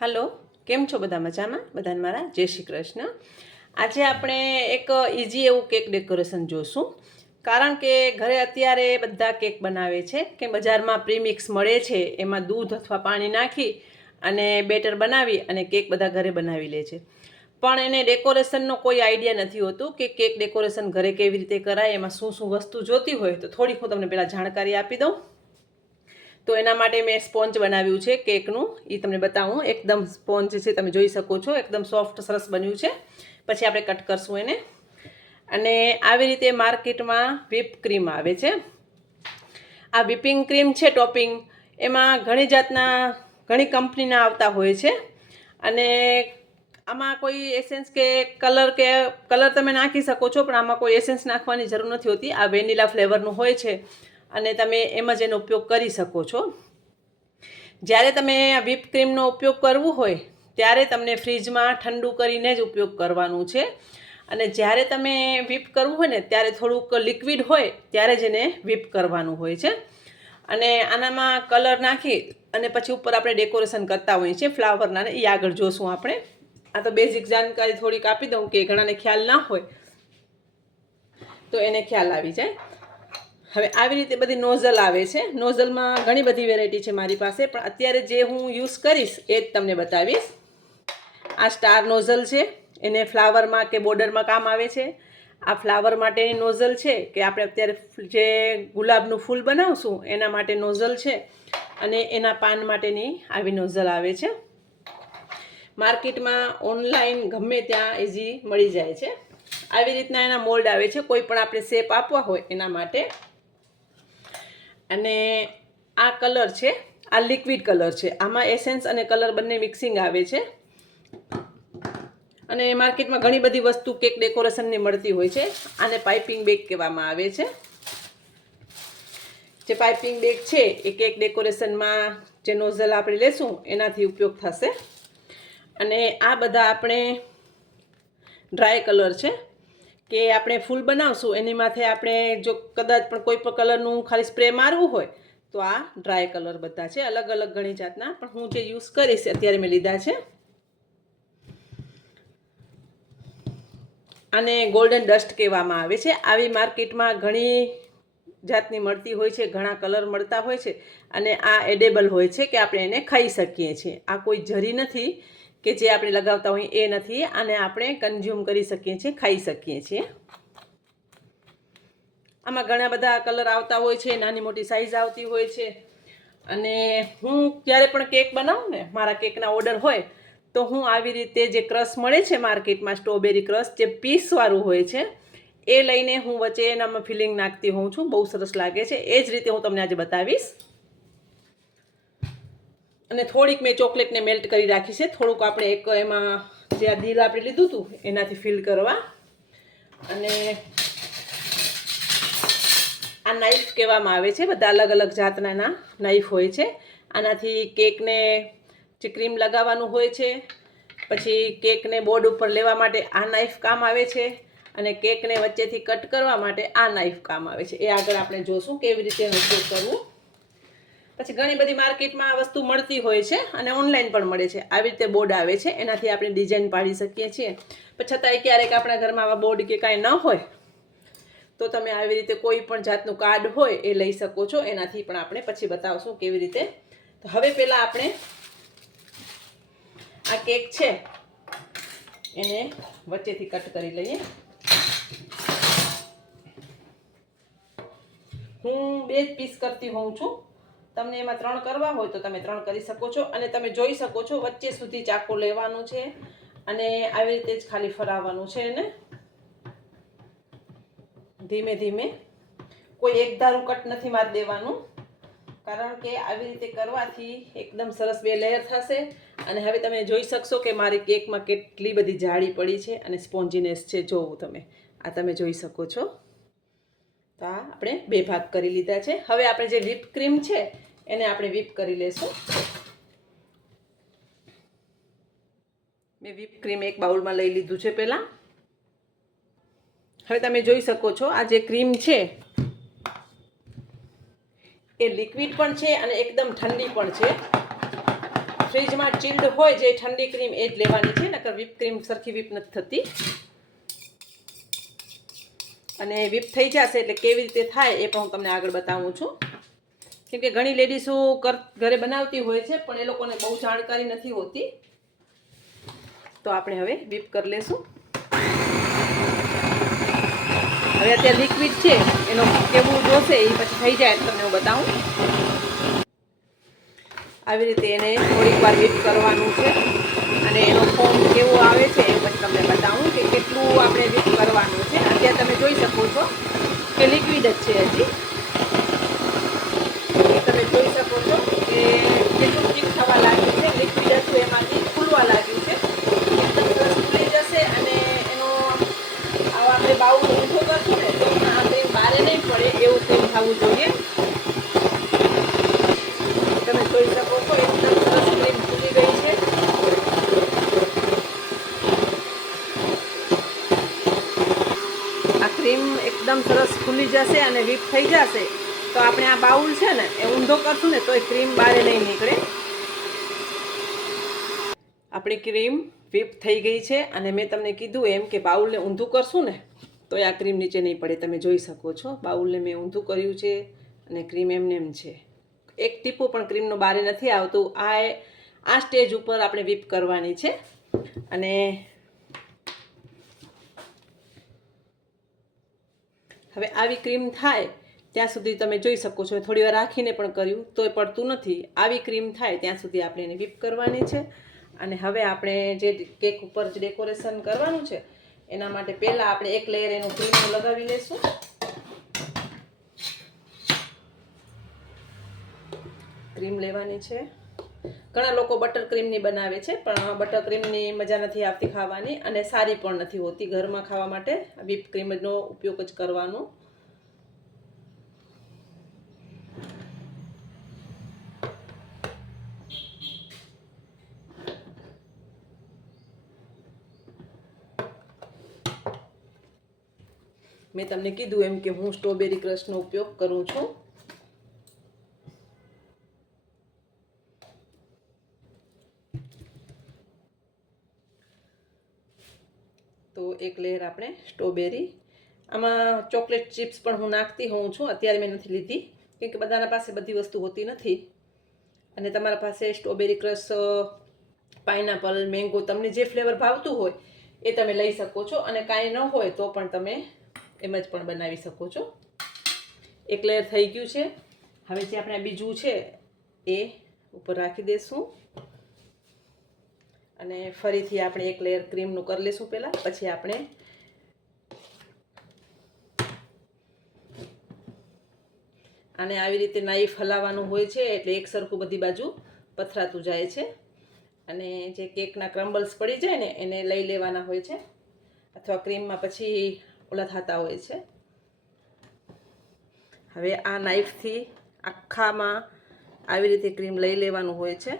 Hello केम छो बधा मजामां बधाने मारा जय श्री कृष्ण। आज આપણે એક ઇઝી એવું કેક ડેકોરેશન જોશું, કારણ કે ઘરે અત્યારે બધા કેક બનાવે છે કે બજારમાં પ્રીમિક્સ મળે છે, એમાં દૂધ અથવા પાણી નાખી અને બેટર બનાવી અને કેક બધા ઘરે બનાવી લે છે, પણ એને ડેકોરેશનનો કોઈ આઈડિયા નથી હોતું કે કેક ડેકોરેશન ઘરે કેવી રીતે કરાય, એમાં શું શું વસ્તુ જોતી હોય. તો થોડીક હું તમને પહેલાં જાણકારી આપી દઉં. તો એના માટે મેં સ્પોન્જ બનાવ્યું છે કેકનું, એ તમને બતાવું. એકદમ સ્પોન્જ છે, તમે જોઈ શકો છો, એકદમ સોફ્ટ સરસ બન્યું છે. પછી આપણે કટ કરશું એને. અને આવી રીતે માર્કેટમાં વ્હીપ ક્રીમ આવે છે. આ વ્હીપિંગ ક્રીમ છે ટોપિંગ, એમાં ઘણી જાતના ઘણી કંપનીના આવતા હોય છે. અને આમાં કોઈ એસેન્સ કે કલર તમે નાખી શકો છો, પણ આમાં કોઈ એસેન્સ નાખવાની જરૂર નથી હોતી. આ વેનીલા ફ્લેવરનું હોય છે અને તમે એમ જ એનો ઉપયોગ કરી શકો છો. જ્યારે તમે આ વ્હીપ ક્રીમનો ઉપયોગ કરવો હોય ત્યારે તમને ફ્રીજમાં ઠંડુ કરીને જ ઉપયોગ કરવાનું છે. અને જ્યારે તમે વ્હીપ કરવું હોય ને ત્યારે થોડુંક લિક્વિડ હોય ત્યારે જ એને વ્હીપ કરવાનું હોય છે. અને આનામાં કલર નાખી અને પછી ઉપર આપણે ડેકોરેશન કરતા હોઈએ છીએ ફ્લાવરના, ને એ આગળ જોશું આપણે. આ તો બેઝિક જાણકારી થોડીક આપી દઉં કે ઘણાને ખ્યાલ ના હોય તો એને ખ્યાલ આવી જાય. હવે આવી રીતે બધી નોઝલ આવે છે. નોઝલમાં ઘણી બધી વેરાયટી છે મારી પાસે, પણ અત્યારે જે હું યુઝ કરીશ એ જ તમને બતાવીશ. આ સ્ટાર નોઝલ છે, એને ફ્લાવરમાં કે બોર્ડરમાં કામ આવે છે. આ ફ્લાવર માટેની નોઝલ છે કે આપણે અત્યારે જે ગુલાબનું ફૂલ બનાવશું એના માટે નોઝલ છે. અને એના પાન માટેની આવી નોઝલ આવે છે. માર્કેટમાં ઓનલાઈન ગમે ત્યાં ઇઝી મળી જાય છે. આવી રીતના એના મોલ્ડ આવે છે, કોઈ પણ આપણે શેપ આપવા હોય એના માટે. અને આ કલર છે, આ લિક્વિડ કલર છે. આમાં એસેન્સ અને કલર બંને મિક્સિંગ આવે છે. અને માર્કેટમાં ઘણી બધી વસ્તુ કેક ડેકોરેશનની મળતી હોય છે. આને પાઇપિંગ બેગ કહેવામાં આવે છે. જે પાઇપિંગ બેગ છે એ કેક ડેકોરેશનમાં જે નોઝલ આપણે લેશું એનાથી ઉપયોગ થશે. અને આ બધા આપણે ડ્રાય કલર છે કે આપણે ફૂલ બનાવશું એની માથે આપણે જો કદાચ પણ કોઈ પણ કલરનું ખાલી સ્પ્રે મારવું હોય તો આ ડ્રાય કલર બધા છે, અલગ અલગ ઘણી જાતના, પણ હું જે યુઝ કરીશ અત્યારે મેં લીધા છે. આને ગોલ્ડન ડસ્ટ કહેવામાં આવે છે. આવી માર્કેટમાં ઘણી જાતની મળતી હોય છે, ઘણા કલર મળતા હોય છે. અને આ એડેબલ હોય છે કે આપણે એને ખાઈ શકીએ છીએ. આ કોઈ ઝરી નથી કે જે આપણે લગાવતા હોઈએ એ નથી. આને આપણે કન્ઝ્યુમ કરી શકીએ છીએ, ખાઈ શકીએ છીએ. આમાં ઘણા બધા કલર આવતા હોય છે, નાની મોટી સાઇઝ આવતી હોય છે. અને હું જ્યારે પણ કેક બનાવું ને, મારા કેકના ઓર્ડર હોય તો હું આવી રીતે જે ક્રશ મળે છે માર્કેટમાં, સ્ટ્રોબેરી ક્રશ જે પીસવાળું હોય છે એ લઈને હું વચ્ચે એનામાં ફિલિંગ નાખતી હોઉં છું. બહુ સરસ લાગે છે. એ જ રીતે હું તમને આજે બતાવીશ. અને થોડીક મેં ચોકલેટને મેલ્ટ કરી રાખી છે, થોડુંક આપણે એક એમાં જે આ દિલ આપણે લીધું હતું એનાથી ફિલ કરવા. અને આ નાઈફ કહેવામાં આવે છે. બધા અલગ અલગ જાતના નાઈફ હોય છે. આનાથી કેકને જે ક્રીમ લગાવવાનું હોય છે, પછી કેકને બોર્ડ ઉપર લેવા માટે આ નાઈફ કામ આવે છે. અને કેકને વચ્ચેથી કટ કરવા માટે આ નાઈફ કામ આવે છે. એ આગળ આપણે જોશું કેવી રીતે એનો ઉપયોગ કરવો. પછી ઘણી બધી માર્કેટમાં આ વસ્તુ મળતી હોય છે અને ઓનલાઈન પણ મળે છે. આવી રીતે બોર્ડ આવે છે, એનાથી આપણે ડિઝાઇન પાડી શકીએ છીએ. પણ છતાંય ક્યારેક આપણા ઘરમાં આવા બોર્ડ કે કાંઈ ન હોય તો તમે આવી રીતે કોઈ પણ જાતનું કાર્ડ હોય એ લઈ શકો છો. એનાથી પણ આપણે પછી બતાવશું કેવી રીતે. તો હવે પહેલાં આપણે આ કેક છે એને વચ્ચેથી કટ કરી લઈએ. હું 2 જ પીસ કરતી હોઉં છું. તમને એમાં 3 કરવા હોય તો તમે 3 કરી શકો છો. અને તમે જોઈ શકો છો વચ્ચે સુધી ચાકુ લેવાનું છે અને આવી રીતે જ ખાલી ફરાવવાનું છે એને ધીમે ધીમે. કોઈ એક ધારું કટ નથી મારી દેવાનું, કારણ કે આવી રીતે કરવાથી એકદમ સરસ 2 લેયર થશે. અને હવે તમે જોઈ શકશો કે મારી કેકમાં કેટલી બધી જાળી પડી છે અને સ્પોન્જીનેસ છે. જોવું તમે, આ તમે જોઈ શકો છો. તો આ આપણે 2 ભાગ કરી લીધા છે. હવે આપણે જે વ્હીપ ક્રીમ છે એને આપણે વ્હીપ કરી લેશું. મેં વ્હીપ ક્રીમ એક બાઉલમાં લઈ લીધું છે પહેલાં. હવે તમે જોઈ શકો છો આ જે ક્રીમ છે એ લિક્વિડ પણ છે અને એકદમ ઠંડી પણ છે. ફ્રીજમાં ચિલ્ડ હોય જે ઠંડી ક્રીમ એ જ લેવાની છે, નકર whip ક્રીમ સરખી whip નથી થતી. અને whip થઈ જશે એટલે કેવી રીતે થાય એ પણ હું તમને આગળ બતાવું છું. કેમ કે ઘણી લેડીઝો ઘરે બનાવતી હોય છે પણ એ લોકોને બહુ જાણકારી નથી હોતી. તો આપણે હવે whip કરી લેશું. હવે અત્યારે લિક્વિડ છે એનો કેવું જોશે એ પછી થઈ જાય તમને હું બતાવું. આવી રીતે એને થોડીક વાર whip કરવાનું છે અને એનો ફોર્મ કેવો આવે છે એ પછી તમને બતાવું કે કેટલું આપણે whip કરવાનું છે. અત્યારે તમે જોઈ શકો છો કે લિક્વિડ જ છે હજી. તમે જોઈ શકો છો કે કેટલું થીક થવા લાગ્યું છે. લિક્વિડ હતું એમાંથી ખુલવા લાગ્યું છે. એકદમ સરસ ખુલી જશે અને એનો આપણે બાઉલ ઊંધો કરશું ને તો પણ આ ક્રીમ બહાર નહીં પડે એવું ક્રીમ થવું જોઈએ. તમે જોઈ શકો છો એકદમ સરસ ક્રીમ ખુલી ગઈ છે. આ ક્રીમ એકદમ સરસ ખુલી જશે અને whip થઈ જશે તો આપણે આ બાઉલ છે ને એ ઊંધો કરશું ને તો એ ક્રીમ બહાર નહીં નીકળે. આપણી ક્રીમ whip થઈ ગઈ છે અને મેં તમને કીધું એમ કે બાઉલને ઊંધું કરશું ને તો આ ક્રીમ નીચે નહીં પડે. તમે જોઈ શકો છો બાઉલને મેં ઊંધું કર્યું છે અને ક્રીમ એમને એમ છે. એક ટીપું પણ ક્રીમનો બારે નથી આવતું. આ સ્ટેજ ઉપર આપણે whip કરવાની છે. અને હવે આવી ક્રીમ થાય ત્યાં સુધી તમે જોઈ શકો છો થોડી વાર રાખીને પણ કર્યું તોય પડતું નથી. આવી ક્રીમ થાય ત્યાં સુધી આપણે એને whip કરવાની છે. અને હવે આપણે જે કેક ઉપર જે ડેકોરેશન કરવાનું છે એના માટે પહેલાં આપણે એક લેયર એનું ક્રીમનું લગાવી લઈશું. ક્રીમ લેવાની છે. ઘણા લોકો બટર ક્રીમની બનાવે છે પણ બટર ક્રીમની મજા નથી આવતી ખાવાની અને સારી પણ નથી હોતી. ઘરમાં ખાવા માટે whip ક્રીમનો ઉપયોગ જ કરવાનો. મેં તમને કીધું એમ કે હું સ્ટ્રોબેરી ક્રશનો ઉપયોગ કરું છું. તો એક લેયર આપણે સ્ટ્રોબેરી, આમાં ચોકલેટ ચિપ્સ પણ હું નાખતી હોઉં છું. અત્યારે મેં નથી લીધી કેમ કે બધાના પાસે બધી વસ્તુ હોતી નથી. અને તમારા પાસે સ્ટ્રોબેરી ક્રશ, પાઇનેપલ, મેંગો તમને જે ફ્લેવર ભાવતું હોય એ તમે લઈ શકો છો. અને કાંઈ ન હોય તો પણ તમે એમ જ પણ બનાવી શકો છો. એક લેયર થઈ ગયું છે. હવે જે આપણે બીજું છે એ ઉપર રાખી દઈશું અને ફરીથી આપણે એક લેયર ક્રીમનું કરી લઈશું પહેલાં. પછી આપણે આને આવી રીતે નાઈફ હલાવવાનું હોય છે એટલે એક સરખું બધી બાજુ પથરાતું જાય છે. અને જે કેકના ક્રમ્બલ્સ પડી જાય ને એને લઈ લેવાના હોય છે અથવા ક્રીમમાં પછી ઓલા થતા હોય છે. હવે આ નાઈફથી આખામાં આવી રીતે ક્રીમ લઈ લેવાનું હોય છે.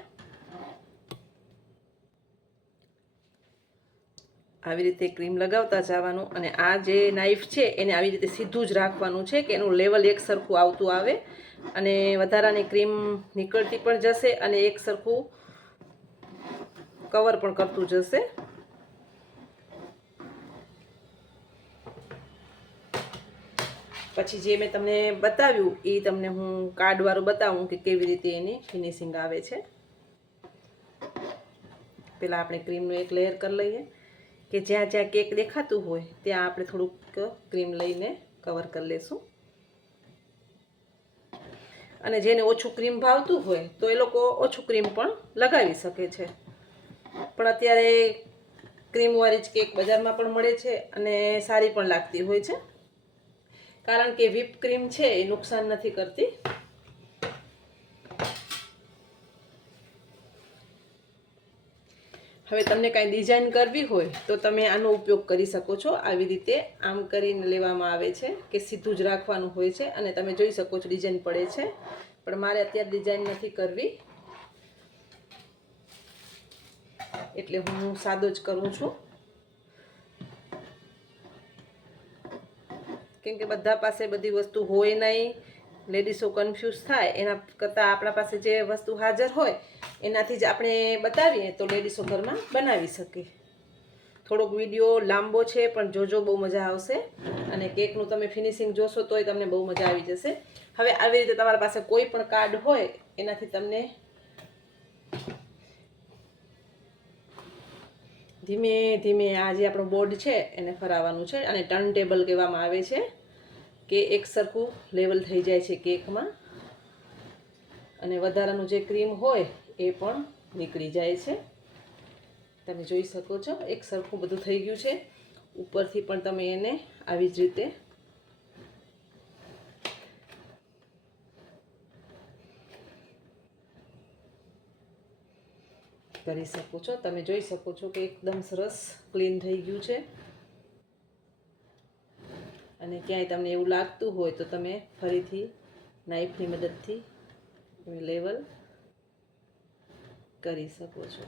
આવી રીતે ક્રીમ લગાવતા જવાનું અને આ જે નાઈફ છે એને આવી રીતે સીધું જ રાખવાનું છે કે એનું લેવલ એક સરખું આવતું આવે અને વધારાની ક્રીમ નીકળતી પણ જશે અને એક સરખું કવર પણ કરતું જશે. પછી જે મેં તમને બતાવ્યું એ તમને હું કાર્ડવાળું બતાવું કે કેવી રીતે એની ફિનિશિંગ આવે છે. પહેલાં આપણે ક્રીમનું એક લેયર કરી લઈએ કે જ્યાં જ્યાં કેક દેખાતું હોય ત્યાં આપણે થોડુંક ક્રીમ લઈને કવર કરી લેશું. અને જેને ઓછું ક્રીમ ભાવતું હોય તો એ લોકો ઓછું ક્રીમ પણ લગાવી શકે છે. પણ અત્યારે ક્રીમવાળી જ કેક બજારમાં પણ મળે છે અને સારી પણ લાગતી હોય છે કારણ કે whip ક્રીમ છે એ નુકસાન નથી કરતી. હવે તમને કાંઈ ડિઝાઇન કરવી હોય તો તમે આનો ઉપયોગ કરી શકો છો. આવી રીતે આમ કરીને લેવામાં આવે છે કે સીધું જ રાખવાનું હોય છે અને તમે જોઈ શકો છો ડિઝાઇન પડે છે. પણ મારે અત્યારે ડિઝાઇન નથી કરવી એટલે હું સાદો જ કરું છું. કેમ કે બધા પાસે બધી વસ્તુ હોય નહીં લેડીઝો કન્ફ્યુઝ થાય એના કરતાં આપણા પાસે જે વસ્તુ હાજર હોય એનાથી જ આપણે બતાવીએ તો લેડીઝો ઘરમાં બનાવી શકે. થોડોક વિડીયો લાંબો છે પણ જોજો, બહુ મજા આવશે. અને કેકનું તમે ફિનિશિંગ જોશો તોય તમને બહુ મજા આવી જશે. હવે આવી રીતે તમારા પાસે કોઈ પણ કાર્ડ હોય એનાથી તમને ધીમે ધીમે આ જે આપણો બોર્ડ છે એને ફરાવવાનું છે. અને ટર્ન ટેબલ કહેવામાં આવે છે કે એક સરખું લેવલ થઈ જાય છે કેકમાં, અને વધારાનું જે ક્રીમ હોય એ પણ નીકળી જાય છે. તમે જોઈ શકો છો એક સરખું બધું થઈ ગયું છે. ઉપરથી પણ તમે એને આવી જ રીતે કરી શકો છો. તમે જોઈ શકો છો કે એકદમ સરસ ક્લીન થઈ ગયું છે. અને ક્યાંય તમને એવું લાગતું હોય તો તમે ફરીથી નાઈફની મદદથી લેવલ કરી શકો છો.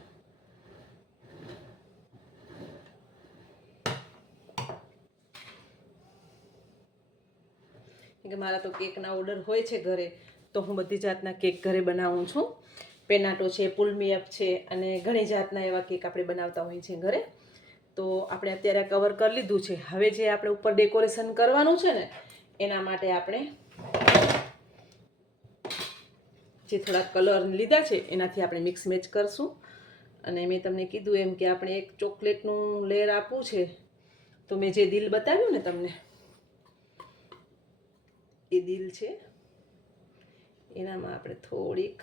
કે મારા તો કેકના ઓર્ડર હોય છે ઘરે, તો હું બધી જાતના કેક ઘરે બનાવું છું. પેનાટો છે, પુલમિયપ છે, અને ઘણી જાતના એવા કેક આપણે બનાવતા હોઈએ છીએ ઘરે. તો આપણે અત્યારે કવર કરી લીધું છે. હવે જે આપણે ઉપર ડેકોરેશન કરવાનું છે ને એના માટે આપણે જે થોડા કલર લીધા છે એનાથી આપણે મિક્સ મેચ કરશું. અને મેં તમને કીધું એમ કે આપણે એક ચોકલેટનું લેયર આપવું છે. તો મેં જે દિલ બતાવ્યું ને તમને, એ દિલ છે. એનામાં આપણે થોડીક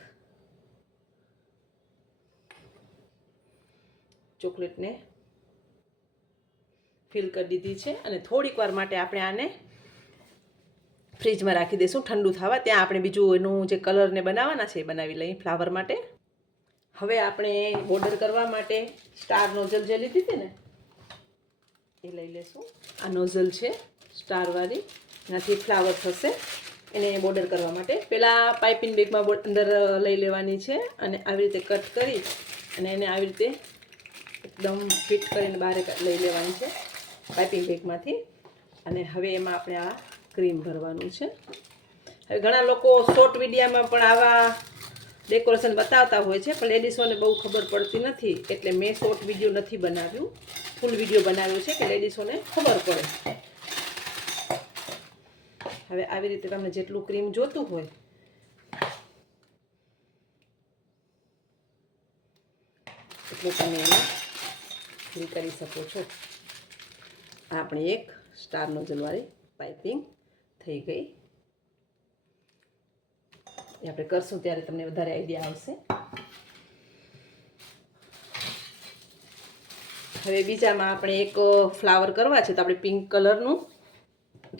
ચોકલેટને ફિલ કરી દીધી છે. અને થોડીક વાર માટે આપણે આને ફ્રીજમાં રાખી દઈશું ઠંડુ થવા. ત્યાં આપણે બીજું એનું જે કલરને બનાવવાના છે એ બનાવી લઈએ ફ્લાવર માટે. હવે આપણે બોર્ડર કરવા માટે સ્ટાર નોઝલ જે લીધી હતી ને એ લઈ લેશું. આ નોઝલ છે સ્ટારવાળી, એનાથી ફ્લાવર થશે. એને બોર્ડર કરવા માટે પહેલાં પાઇપિંગ બેગમાં અંદર લઈ લેવાની છે. અને આવી રીતે કટ કરી અને એને આવી રીતે એકદમ ફિટ કરીને બહાર લઈ લેવાની છે પાઇપિંગ બેગમાંથી. અને હવે એમાં આપણે આ ક્રીમ ભરવાનું છે. હવે ઘણા લોકો શોર્ટ વિડીયામાં પણ આવા ડેકોરેશન બતાવતા હોય છે, પણ લેડીઝોને બહુ ખબર પડતી નથી. એટલે મેં શોર્ટ વિડીયો નથી બનાવ્યું, ફૂલ વિડીયો બનાવ્યું છે કે લેડીઝોને ખબર પડે. હવે આવી રીતે તમને જેટલું ક્રીમ જોતું હોય એટલું તમે એને ફિલ કરી શકો છો. આપણી એક સ્ટાર નોઝલવાળી પાઇપિંગ થઈ ગઈ. એ આપણે કરશું ત્યારે તમને વધારે આઈડિયા આવશે. હવે બીજામાં આપણે એક ફ્લાવર કરવા છે, તો આપણે પિંક કલરનું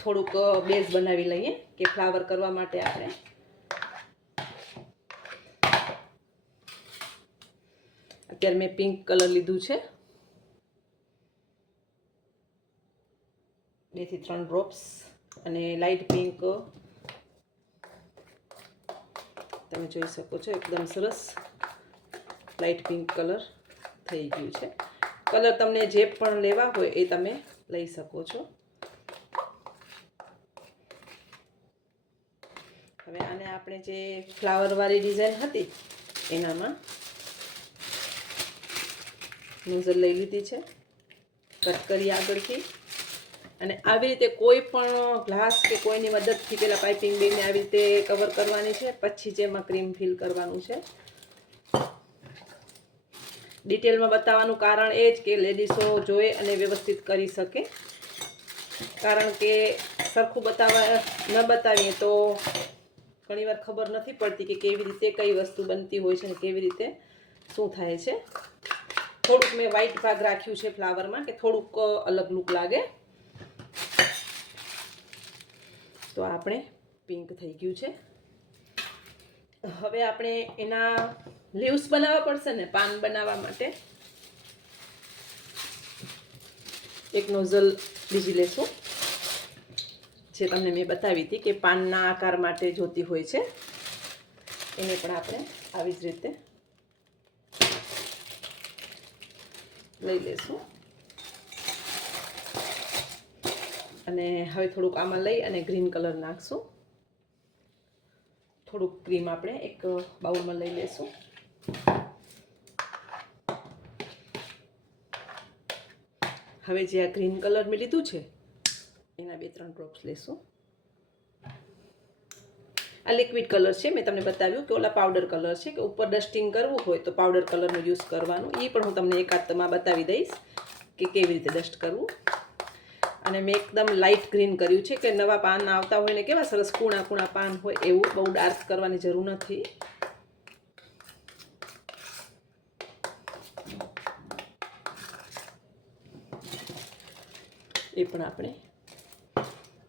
થોડુંક બેઝ બનાવી લઈએ કે ફ્લાવર કરવા માટે આપણે અત્યારે મેં પિંક કલર લીધું છે. 2 થી 3 ડ્રોપ્સ અને લાઇટ પિંક તમે જોઈ શકો છો. એકદમ સરસ લાઇટ પિંક કલર થઈ ગયું છે. કલર તમને જે પણ લેવા હોય એ તમે લઈ શકો છો. હવે આને આપણે જે ફ્લાવરવાળી ડિઝાઇન હતી એનામાં નોઝલ લઈ લીધી છે, કટ કરી આગળથી. અને આવી રીતે કોઈ પણ ગ્લાસ કે કોઈની મદદથી પહેલાં પાઇપિંગ બેગને આવી રીતે કવર કરવાની છે, પછી જેમાં ક્રીમ ફિલ કરવાનું છે. ડિટેલમાં બતાવવાનું કારણ એ જ કે લેડીઝો જોઈ અને વ્યવસ્થિત કરી શકે. કારણ કે સરખું ન બતાવીએ તો ઘણીવાર ખબર નથી પડતી કે કેવી રીતે કઈ વસ્તુ બનતી હોય છે અને કેવી રીતે શું થાય છે. થોડુંક મેં વ્હાઈટ ભાગ રાખ્યું છે ફ્લાવરમાં કે થોડુંક અલગ લુક લાગે. તો આપણે પિંક થઈ ગયું છે. હવે આપણે એના લીવ્સ બનાવવા પડશે ને, પાન બનાવવા માટે એક નોઝલ બીજી લેશું જે તમને મેં બતાવી હતી કે પાનના આકાર માટે જોતી હોય છે. એને પણ આપણે આવી જ રીતે લઈ લેશું. અને હવે થોડુંક આમાં લઈ અને ગ્રીન કલર નાખશું. થોડુંક ક્રીમ આપણે એક બાઉલમાં લઈ લેશું. હવે જે આ ગ્રીન કલર મેં લીધું છે એના 2-3 ડ્રોપ્સ લેશું. આ લિક્વિડ કલર છે, મેં તમને બતાવ્યું કે ઓલા પાવડર કલર છે, કે ઉપર ડસ્ટિંગ કરવું હોય તો પાવડર કલરનો યુઝ કરવાનો. એ પણ હું તમને એકાદમાં બતાવી દઈશ કે કેવી રીતે ડસ્ટ કરવું. અને મેં એકદમ લાઇટ ગ્રીન કર્યું છે, કે નવા પાન આવતા હોય ને કેવા સરસ કૂણા કૂણા પાન હોય એવું, બહુ ડાર્ક કરવાની જરૂર નથી. એ પણ આપણે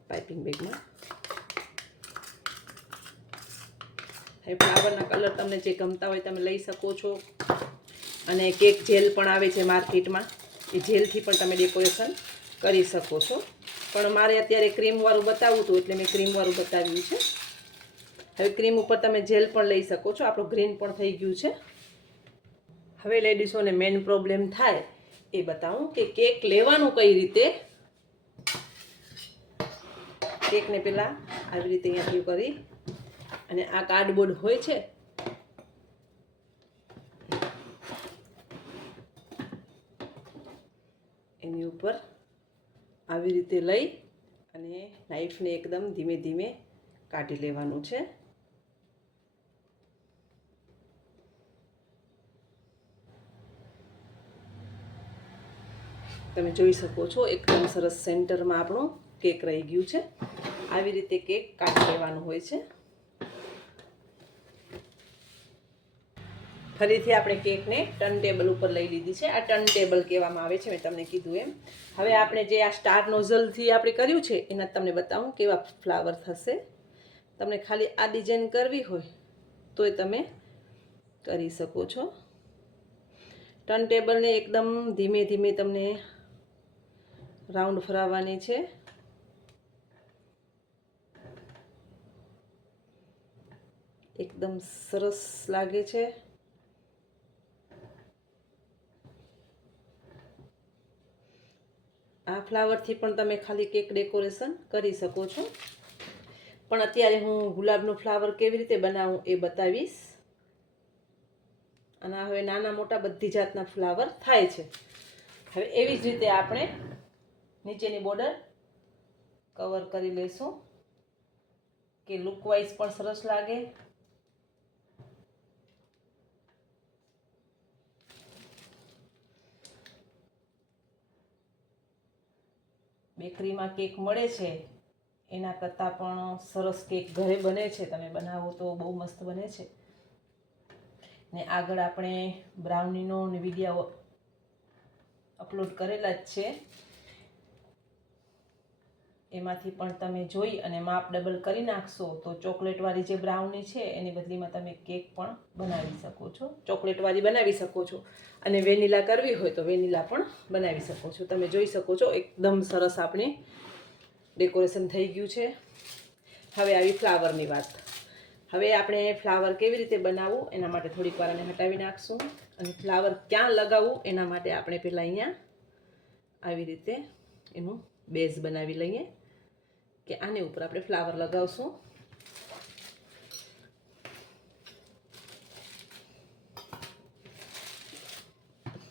પાઇપિંગ બેગમાં. હવે ફ્લાવરના કલર તમને જે ગમતા હોય તમે લઈ શકો છો. અને કેક જેલ પણ આવે છે માર્કેટમાં, એ જેલથી પણ તમે ડેકોરેશન કરી શકો છો. પણ મારે અત્યારે ક્રીમવાળું બતાવવું હતું એટલે મેં ક્રીમવાળું બતાવ્યું છે. હવે ક્રીમ ઉપર તમે જેલ પણ લઈ શકો છો. આપણું ગ્રીન પણ થઈ ગયું છે. હવે લેડીઝોને મેઇન પ્રોબ્લેમ થાય એ બતાવું કે કેક લેવાનું કઈ રીતે. કેકને પહેલાં આવી રીતે અહીંયાથી કરી અને આ કાર્ડબોર્ડ હોય છે એની ઉપર આવી રીતે લઈ અને નાઈફને એકદમ ધીમે ધીમે કાઢી લેવાનું છે. તમે જોઈ શકો છો એકદમ સરસ સેન્ટરમાં આપણું કેક રહી ગયું છે. આવી રીતે કેક કાઢી લેવાનું હોય છે. ફરીથી આપણે કેકને ટર્ન ટેબલ ઉપર લઈ લીધી છે. આ ટર્ન ટેબલ કહેવામાં આવે છે, મેં તમને કીધું એમ. હવે આપણે જે આ સ્ટાર નોઝલથી આપણે કર્યું છે એના તમને બતાવું કેવા ફ્લાવર થશે. તમને ખાલી આ ડિઝાઇન કરવી હોય તોય તમે કરી શકો છો. ટર્ન ટેબલને એકદમ ધીમે ધીમે તમને રાઉન્ડ ફરાવવાની છે. એકદમ સરસ લાગે છે. આ ફ્લાવરથી પણ તમે ખાલી કેક ડેકોરેશન કરી શકો છો. પણ અત્યારે હું ગુલાબનું ફ્લાવર કેવી રીતે બનાવું એ બતાવીશ. અને હવે નાના મોટા બધી જાતના ફ્લાવર થાય છે. હવે એવી જ રીતે આપણે નીચેની બોર્ડર કવર કરી લઈશું કે લુક વાઇઝ પણ સરસ લાગે. બેકરીમાં કેક મળે છે એના કરતાં પણ સરસ કેક ઘરે બને છે. તમે બનાવો તો બહુ મસ્ત બને છે. ને આગળ આપણે બ્રાઉનીનો વિડીયો અપલોડ કરેલા જ છે. એમાંથી પણ તમે જોઈ અને માપ ડબલ કરી નાખશો તો ચોકલેટવાળી જે બ્રાઉની છે એની બદલીમાં તમે કેક પણ બનાવી શકો છો. ચોકલેટવાળી બનાવી શકો છો. અને વેનીલા કરવી હોય તો વેનીલા પણ બનાવી શકો છો. તમે જોઈ શકો છો એકદમ સરસ આપણે ડેકોરેશન થઈ ગયું છે. હવે આવી ફ્લાવરની વાત. હવે આપણે ફ્લાવર કેવી રીતે બનાવવું એના માટે થોડીક વાર આને હટાવી નાખશું. અને ફ્લાવર ક્યાં લગાવવું એના માટે આપણે પહેલાં અહીંયા આવી રીતે એનું બેઝ બનાવી લઈએ કે આની ઉપર આપણે ફ્લાવર લગાવશું.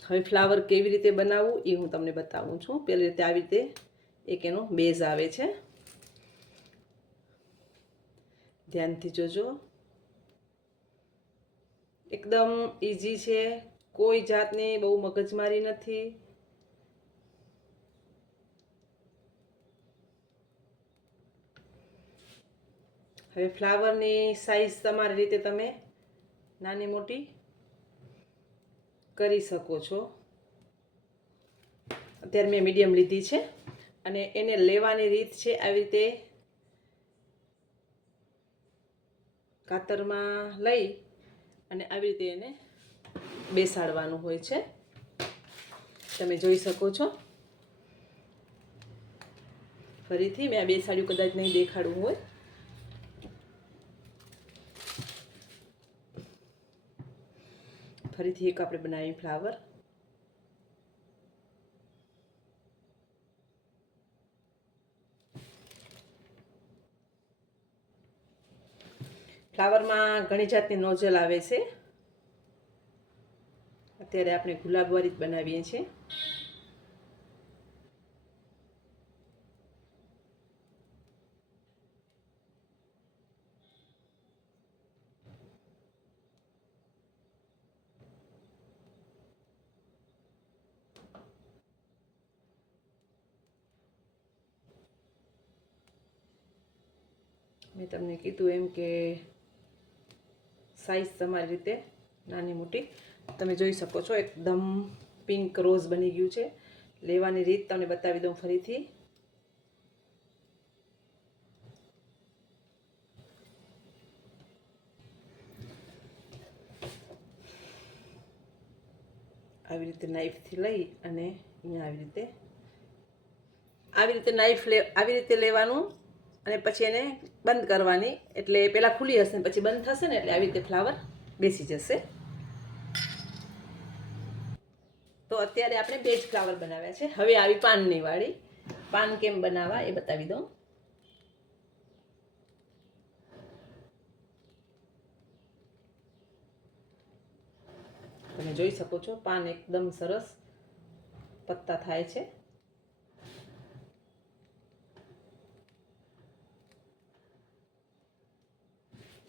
હવે ફ્લાવર કેવી રીતે બનાવવું એ હું તમને બતાવું છું. પહેલી રીતે આવી રીતે એક એનો બેઝ આવે છે. ધ્યાનથી જોજો. એકદમ ઇઝી છે. કોઈ જાતની બહુ મગજમારી નથી. હવે ફ્લાવરની સાઈઝ તમારી રીતે તમે નાની મોટી કરી શકો છો. અત્યારે મેં મીડિયમ લીધી છે. અને એને લેવાની રીત છે આવી રીતે કાતરમાં લઈ અને આવી રીતે એને બેસાડવાનું હોય છે. તમે જોઈ શકો છો. ફરીથી મેં આ બેસાડ્યું, કદાચ નહીં દેખાડવું હોય. ફરીથી એક આપણે બનાવી ફ્લાવર. ફ્લાવરમાં ઘણી જાતની નોઝલ આવે છે. અત્યારે આપણે ગુલાબવાળી જ બનાવીએ છીએ. મેં તમને કીધું એમ કે સાઈઝ તમારી રીતે નાની મોટી તમે જોઈ શકો છો. એકદમ પિંક રોઝ બની ગયું છે. લેવાની રીત તમને બતાવી દઉં ફરીથી. આવી રીતે નાઈફથી લઈ અને અહીંયા આવી રીતે નાઈફ આવી રીતે લેવાનું અને પછી એને બંધ કરવાની. એટલે પહેલાં ખુલ્લી હશે ને પછી બંધ થશે ને એટલે આવી રીતે ફ્લાવર બેસી જશે. તો અત્યારે આપણે 2 જ ફ્લાવર બનાવ્યા છે. હવે આવી પાનની વાળી. પાન કેમ બનાવવા એ બતાવી દઉં. તમે જોઈ શકો છો પાન એકદમ સરસ પત્તા થાય છે.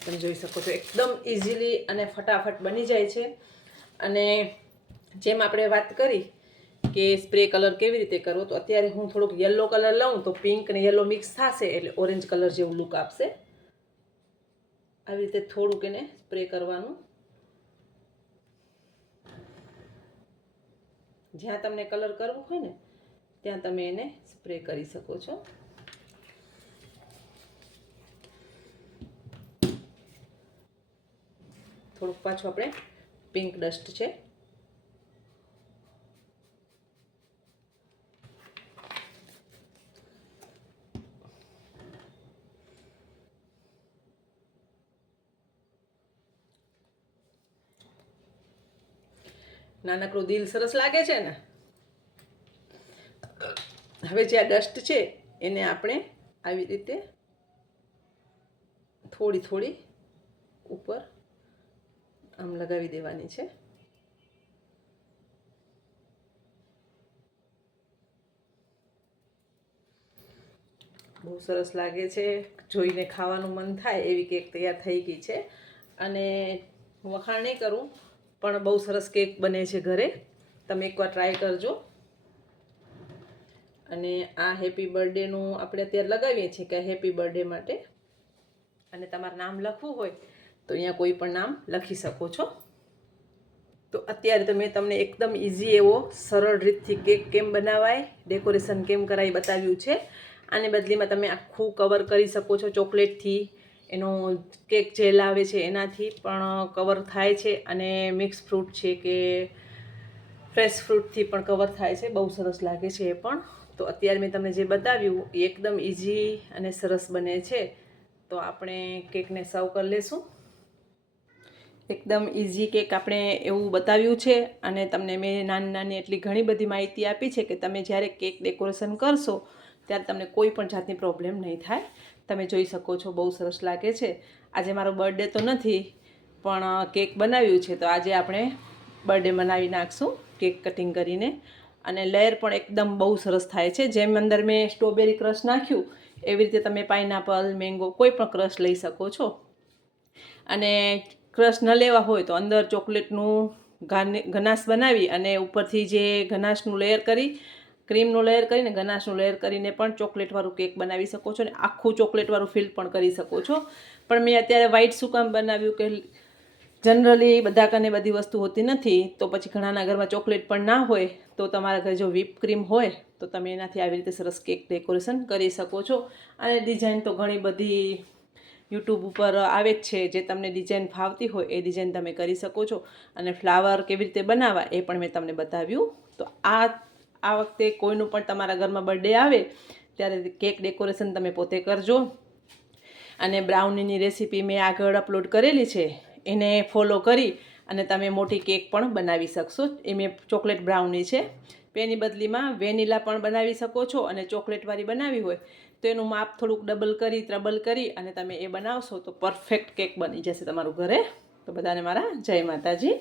તમે જોઈ શકો છો એકદમ ઇઝીલી અને ફટાફટ બની જાય છે. અને જેમ આપણે વાત કરી કે સ્પ્રે કલર કેવી રીતે કરવો, તો અત્યારે હું થોડુંક યલો કલર લઉં તો પિંક અને યલો મિક્સ થશે એટલે ઓરેન્જ કલર જેવું લુક આપશે. આવી રીતે થોડુંક એને સ્પ્રે કરવાનું. જ્યાં તમને કલર કરવું હોય ને ત્યાં તમે એને સ્પ્રે કરી શકો છો. થોડુંક પાછું આપણે પિંક ડસ્ટ છે. નાનકડું દિલ સરસ લાગે છે ને. હવે જે આ ડસ્ટ છે એને આપણે આવી રીતે થોડી થોડી ઉપર આમ લગાવી દેવાની છે. બહુ સરસ લાગે છે. જોઈને ખાવાનું મન થાય એવી કેક તૈયાર થઈ ગઈ છે. અને હું વખાણ નહીં કરું પણ બહુ સરસ કેક બને છે ઘરે. તમે એકવાર ટ્રાય કરજો. અને આ હેપી બર્થડેનું આપણે અત્યારે લગાવીએ છીએ કે હેપી બર્થડે માટે. અને તમારું નામ લખવું હોય તો અહીંયા કોઈ પણ નામ લખી શકો છો. તો અત્યારે તો મેં તમને એકદમ ઇઝી એવો સરળ રીતથી કેક કેમ બનાવાય, ડેકોરેશન કેમ કરાય બતાવ્યું છે. આની બદલીમાં તમે આખું કવર કરી શકો છો ચોકલેટથી. એનો કેક જેલ આવે છે એનાથી પણ કવર થાય છે. અને મિક્સ ફ્રૂટ છે કે ફ્રેશ ફ્રૂટથી પણ કવર થાય છે. બહુ સરસ લાગે છે એ પણ. તો અત્યારે મેં તમને જે બતાવ્યું એ એકદમ ઇઝી અને સરસ બને છે. તો આપણે કેકને સર્વ કરી લેશું. એકદમ ઇઝી કેક આપણે એવું બતાવ્યું છે. અને તમને મેં નાની નાની એટલી ઘણી બધી માહિતી આપી છે કે તમે જ્યારે કેક ડેકોરેશન કરશો ત્યારે તમને કોઈ પણ જાતની પ્રોબ્લેમ નહીં થાય. તમે જોઈ શકો છો બહુ સરસ લાગે છે. આજે મારો બર્થડે તો નથી પણ કેક બનાવ્યું છે તો આજે આપણે બર્થડે મનાવી નાખશું કેક કટિંગ કરીને. અને લેયર પણ એકદમ બહુ સરસ થાય છે. જેમ અંદર મેં સ્ટ્રોબેરી ક્રશ નાખ્યું એવી રીતે તમે પાઇનાપલ, મેંગો કોઈ પણ ક્રશ લઈ શકો છો. અને ક્રશ ન લેવા હોય તો અંદર ચોકલેટનું ગનાશ બનાવી અને ઉપરથી જે ગનાશનું લેયર કરી, ક્રીમનું લેયર કરીને ગનાશનું લેયર કરીને પણ ચોકલેટવાળું કેક બનાવી શકો છો. અને આખું ચોકલેટવાળું ફિલ પણ કરી શકો છો. પણ મેં અત્યારે વ્હાઈટ શું કામ બનાવ્યું કે જનરલી બધા કને બધી વસ્તુ હોતી નથી. તો પછી ઘણાના ઘરમાં ચોકલેટ પણ ના હોય તો તમારા ઘરે જો વ્હીપ ક્રીમ હોય તો તમે એનાથી આવી રીતે સરસ કેક ડેકોરેશન કરી શકો છો. અને ડિઝાઇન તો ઘણી બધી યુટ્યુબ ઉપર આવે જ છે. જે તમને ડિઝાઇન ફાવતી હોય એ ડિઝાઇન તમે કરી શકો છો. અને ફ્લાવર કેવી રીતે બનાવવા એ પણ મેં તમને બતાવ્યું. તો આ વખતે કોઈનું પણ તમારા ઘરમાં બર્થડે આવે ત્યારે કેક ડેકોરેશન તમે પોતે કરજો. અને બ્રાઉનીની રેસીપી મેં આગળ અપલોડ કરેલી છે. એને ફોલો કરી અને તમે મોટી કેક પણ બનાવી શકશો. એ મેં ચોકલેટ બ્રાઉની છે. તો એની બદલીમાં વેનીલા પણ બનાવી શકો છો, અને ચોકલેટવાળી બનાવી હોય તો એનું માપ થોડુંક ડબલ કરી ત્રબલ કરી અને તમે એ બનાવશો તો પરફેક્ટ કેક બની જશે તમારું ઘરે. તો બધાને મારા જય માતાજી.